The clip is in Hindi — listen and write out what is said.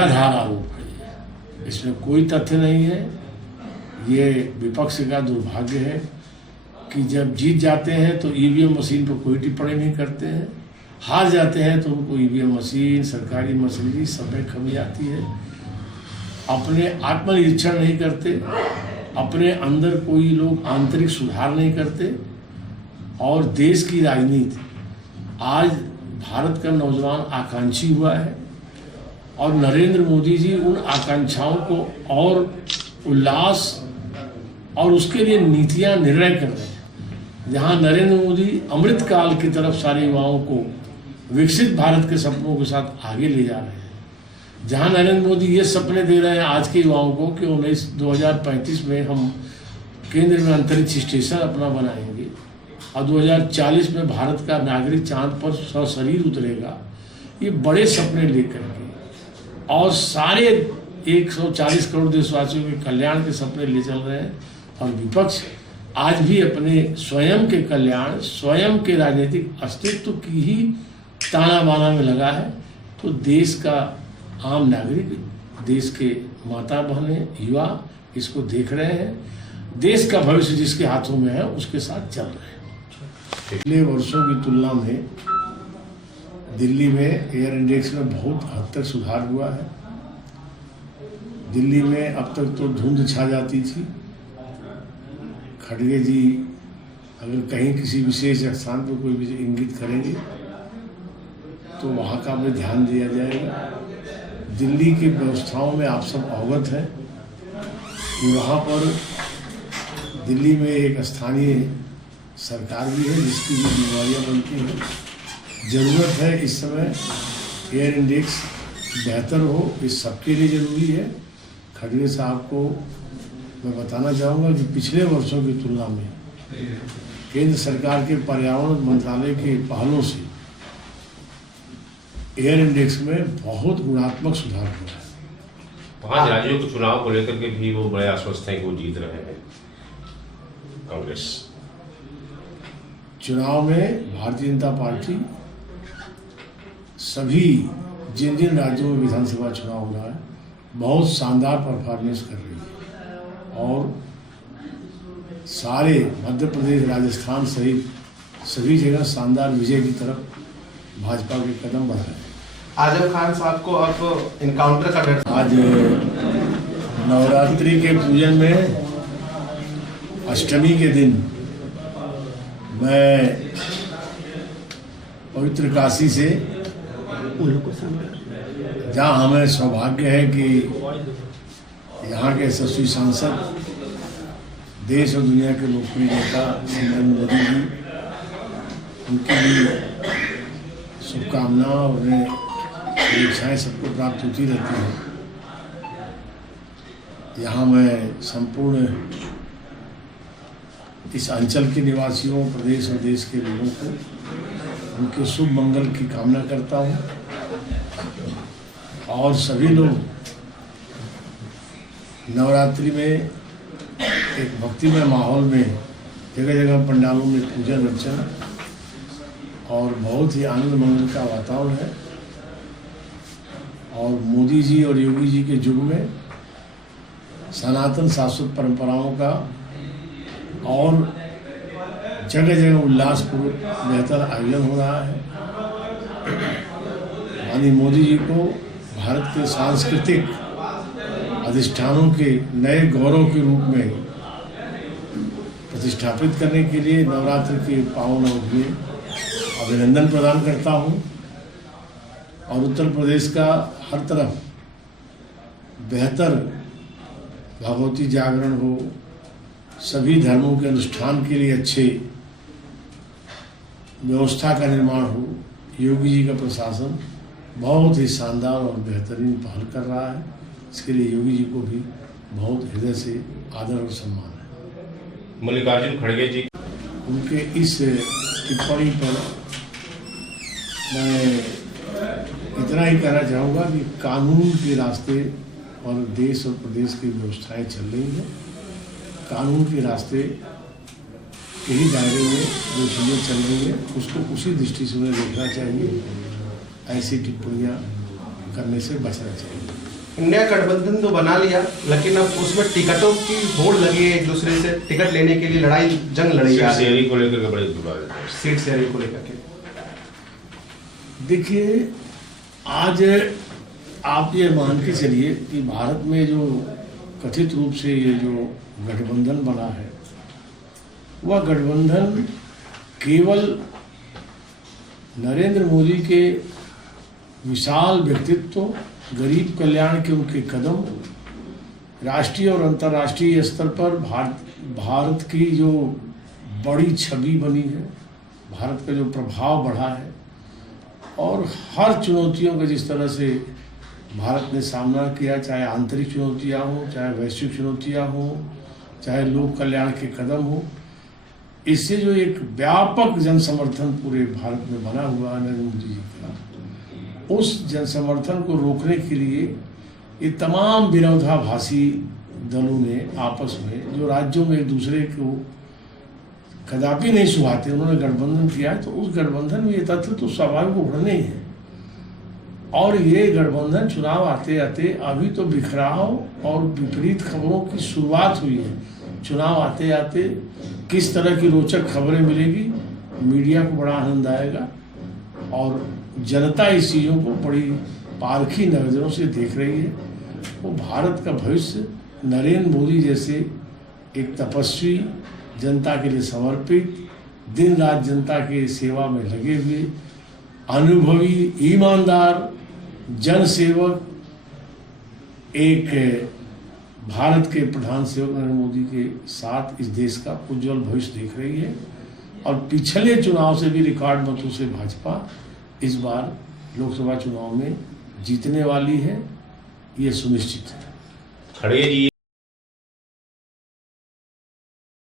आधार आरोप है, इसमें कोई तथ्य नहीं है। ये विपक्ष का दुर्भाग्य है कि जब जीत जाते हैं तो ईवीएम मशीन पर कोई टिप्पणी नहीं करते हैं, हार जाते हैं तो उनको ईवीएम मशीन, सरकारी मशीनरी सब में कमी आती है। अपने आत्मनिरीक्षण नहीं करते, अपने अंदर कोई लोग आंतरिक सुधार नहीं करते। और देश की राजनीति आज भारत का नौजवान आकांक्षी हुआ है और नरेंद्र मोदी जी उन आकांक्षाओं को और उल्लास और उसके लिए नीतियां निर्णय कर रहे हैं। जहां नरेंद्र मोदी अमृत काल की तरफ सारे युवाओं को विकसित भारत के सपनों के साथ आगे ले जा रहे हैं, जहां नरेंद्र मोदी ये सपने दे रहे हैं आज के युवाओं को कि 2035 में हम केंद्र में अंतरिक्ष स्टेशन अपना बनाएंगे और 2040 में भारत का नागरिक चांद पर सशरीर उतरेगा। ये बड़े सपने लेकर के और सारे 140 करोड़ देशवासियों के कल्याण के सपने ले चल रहे हैं। और विपक्ष आज भी अपने स्वयं के कल्याण, स्वयं के राजनीतिक अस्तित्व की ही ताना बाना में लगा है। तो देश का आम नागरिक, देश के माता बहनें, युवा इसको देख रहे हैं। देश का भविष्य जिसके हाथों में है उसके साथ चल रहे हैं। पिछले वर्षों की तुलना में दिल्ली में एयर इंडेक्स में बहुत हद तक सुधार हुआ है। दिल्ली में अब तक तो धुंध छा जाती थी। खड़गे जी अगर कहीं किसी विशेष स्थान पर कोई भी इंगित करेंगे तो वहाँ का भी ध्यान दिया जाएगा। दिल्ली की व्यवस्थाओं में आप सब अवगत हैं कि वहाँ पर दिल्ली में एक स्थानीय सरकार भी है जिसकी भी जिम्मेवारियाँ बनती हैं। ज़रूरत है इस समय एयर इंडेक्स बेहतर हो, इस सबके लिए ज़रूरी है। खड़गे साहब को मैं बताना चाहूँगा कि पिछले वर्षों की तुलना में केंद्र सरकार के पर्यावरण मंत्रालय के पहलों से एयर इंडेक्स में बहुत गुणात्मक सुधार हुआ है। 5 राज्यों के चुनाव को लेकर के भी वो बड़े आश्वस्त हैं कि वो जीत रहे हैं। कांग्रेस चुनाव में भारतीय जनता पार्टी सभी जिन जिन राज्यों में विधानसभा चुनाव हो रहा है बहुत शानदार परफॉर्मेंस कर रही है और सारे मध्य प्रदेश, राजस्थान सहित सभी जगह शानदार विजय की तरफ भाजपा के कदम बढ़ रहे हैं। आजम खान साहब को अब इनकाउंटर का डर। आज नवरात्रि के पूजन में अष्टमी के दिन मैं पवित्र काशी से, जहाँ हमें सौभाग्य है कि यहाँ के यशस्वी सांसद, देश और दुनिया के लोकप्रिय नेता नरेंद्र मोदी जी, उनकी भी शुभकामना और इच्छाएँ सबको प्राप्त होती रहती हैं। यहाँ मैं संपूर्ण इस अंचल के निवासियों, प्रदेश और देश के लोगों को उनके शुभ मंगल की कामना करता हूँ और सभी लोग नवरात्रि में एक भक्तिमय माहौल में जगह जगह पंडालों में पूजन अर्चना और बहुत ही आनंद मंगल का वातावरण है। और मोदी जी और योगी जी के युग में सनातन शाश्वत परंपराओं का और जगह जगह उल्लासपूर्वक बेहतर आयोजन हो रहा है। माननीय मोदी जी को भारत के सांस्कृतिक अधिष्ठानों के नए गौरव के रूप में प्रतिष्ठापित करने के लिए नवरात्र के पावन अवधि में अभिनंदन प्रदान करता हूँ। और उत्तर प्रदेश का हर तरफ बेहतर भगवती जागरण हो, सभी धर्मों के अनुष्ठान के लिए अच्छे व्यवस्था का निर्माण हो। योगी जी का प्रशासन बहुत ही शानदार और बेहतरीन पहल कर रहा है। इसके लिए योगी जी को भी बहुत हृदय से आदर और सम्मान है। मल्लिकार्जुन खड़गे जी, उनके इस टिप्पणी पर मैं इतना ही कहना चाहूँगा कि कानून के रास्ते और देश और प्रदेश की व्यवस्थाएं चल रही हैं। कानून के रास्ते के ही दायरे में जो चीज़ें चल रही है उसको उसी दृष्टि से उन्हें देखना चाहिए। ऐसी टिप्पणियाँ करने से बचना चाहिए। इंडिया गठबंधन तो बना लिया, लेकिन अब उसमें टिकटों की होड़ लगी है, एक दूसरे से टिकट लेने के लिए लड़ाई जंग लड़ी जा रही है शेयरिंग को लेकर के बड़े विवाद है। सीट शेयरिंग को लेकर के। देखिए, आज आप ये मान के चलिए कि भारत में जो कथित रूप से ये जो गठबंधन बना है, वह गठबंधन केवल नरेंद्र मोदी के विशाल व्यक्तित्व, गरीब कल्याण के उनके कदम, राष्ट्रीय और अंतर्राष्ट्रीय स्तर पर भारत की जो बड़ी छवि बनी है, भारत का जो प्रभाव बढ़ा है, और हर चुनौतियों का जिस तरह से भारत ने सामना किया, चाहे आंतरिक चुनौतियां हो, चाहे वैश्विक चुनौतियां हो, चाहे लोक कल्याण के कदम हो, इससे जो एक व्यापक जन समर्थन पूरे भारत में बना हुआ है नरेंद्र मोदी जी का, उस जन समर्थन को रोकने के लिए ये तमाम विरोधाभासी दलों ने आपस में, जो राज्यों में एक दूसरे को कदापि नहीं सुहाते, उन्होंने गठबंधन किया है। तो उस गठबंधन में ये तथ्य तो स्वाभाविक उभरने ही है, और ये गठबंधन चुनाव आते आते अभी तो बिखराव और विपरीत खबरों की शुरुआत हुई है। चुनाव आते आते किस तरह की रोचक खबरें मिलेगी, मीडिया को बड़ा आनंद आएगा, और जनता इस चीज़ों को बड़ी पारखी नज़रों से देख रही है। वो भारत का भविष्य नरेंद्र मोदी जैसे एक तपस्वी, जनता के लिए समर्पित, दिन रात जनता के सेवा में लगे हुए, अनुभवी, ईमानदार जनसेवक, एक भारत के प्रधान सेवक नरेंद्र मोदी के साथ इस देश का उज्जवल भविष्य देख रही है। और पिछले चुनाव से भी रिकॉर्ड मतों से भाजपा इस बार लोकसभा चुनाव में जीतने वाली है, ये सुनिश्चित है। खड़गे जी